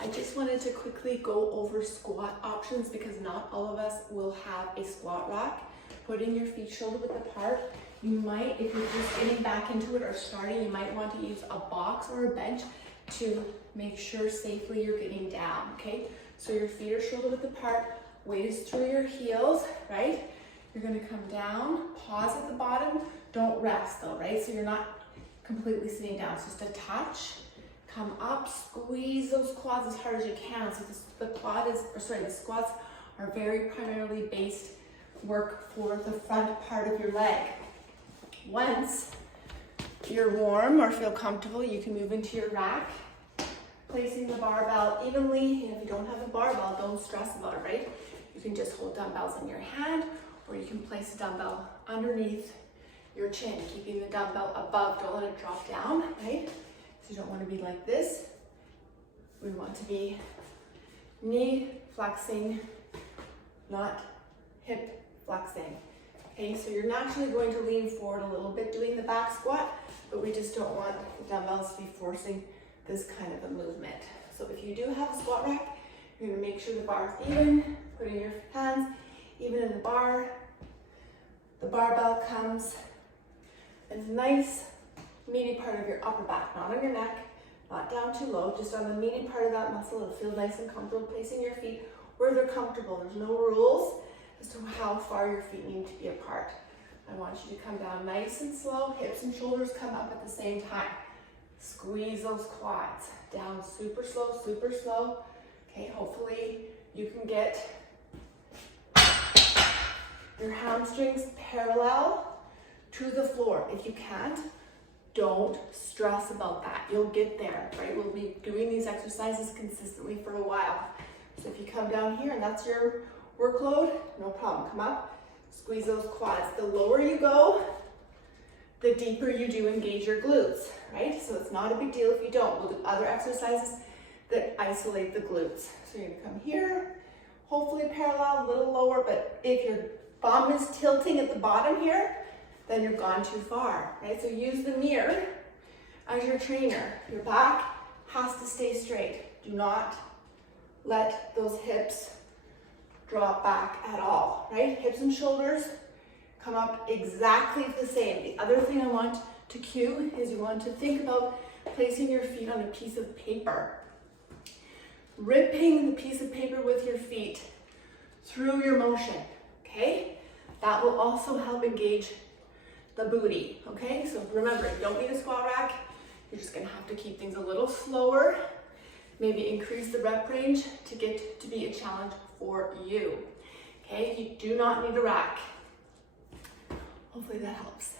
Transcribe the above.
I just wanted to quickly go over squat options because not all of us will have a squat rack. Putting your feet shoulder width apart, you might, if you're just getting back into it or starting, you might want to use a box or a bench to make sure safely you're getting down, okay? So your feet are shoulder width apart, weight is through your heels, right? You're gonna come down, pause at the bottom, don't rest though, right? So you're not completely sitting down, it's just a touch. Come up, squeeze those quads as hard as you can. So the squats are very primarily based work for the front part of your leg. Once you're warm or feel comfortable, you can move into your rack, placing the barbell evenly. And if you don't have a barbell, don't stress about it, right? You can just hold dumbbells in your hand, or you can place a dumbbell underneath your chin, keeping the dumbbell above, don't let it drop down, right? So you don't want to be like this. We want to be knee flexing, not hip flexing. Okay, so you're naturally going to lean forward a little bit doing the back squat, but we just don't want the dumbbells to be forcing this kind of a movement. So if you do have a squat rack, you're gonna make sure the bar is even, putting your hands even in the bar. The barbell comes a nice meaty part of your upper back, not on your neck, not down too low, just on the meaty part of that muscle. It'll feel nice and comfortable placing your feet where they're comfortable. There's no rules as to how far your feet need to be apart. I want you to come down nice and slow, hips and shoulders come up at the same time. Squeeze those quads down super slow, super slow. Okay, hopefully you can get your hamstrings parallel to the floor. If you can't, don't stress about that. You'll get there, right? We'll be doing these exercises consistently for a while. So if you come down here and that's your workload, no problem. Come up, squeeze those quads. The lower you go, the deeper you do engage your glutes, right? So it's not a big deal if you don't. We'll do other exercises that isolate the glutes. So you're gonna come here, hopefully parallel, a little lower, but if your bum is tilting at the bottom here, then you've gone too far, right? So use the mirror as your trainer. Your back has to stay straight. Do not let those hips drop back at all, right? Hips and shoulders come up exactly the same. The other thing I want to cue is you want to think about placing your feet on a piece of paper. Ripping the piece of paper with your feet through your motion, okay? That will also help engage the booty, okay? So remember, you don't need a squat rack. You're just gonna have to keep things a little slower, maybe increase the rep range to get to be a challenge for you, okay? You do not need a rack. Hopefully that helps.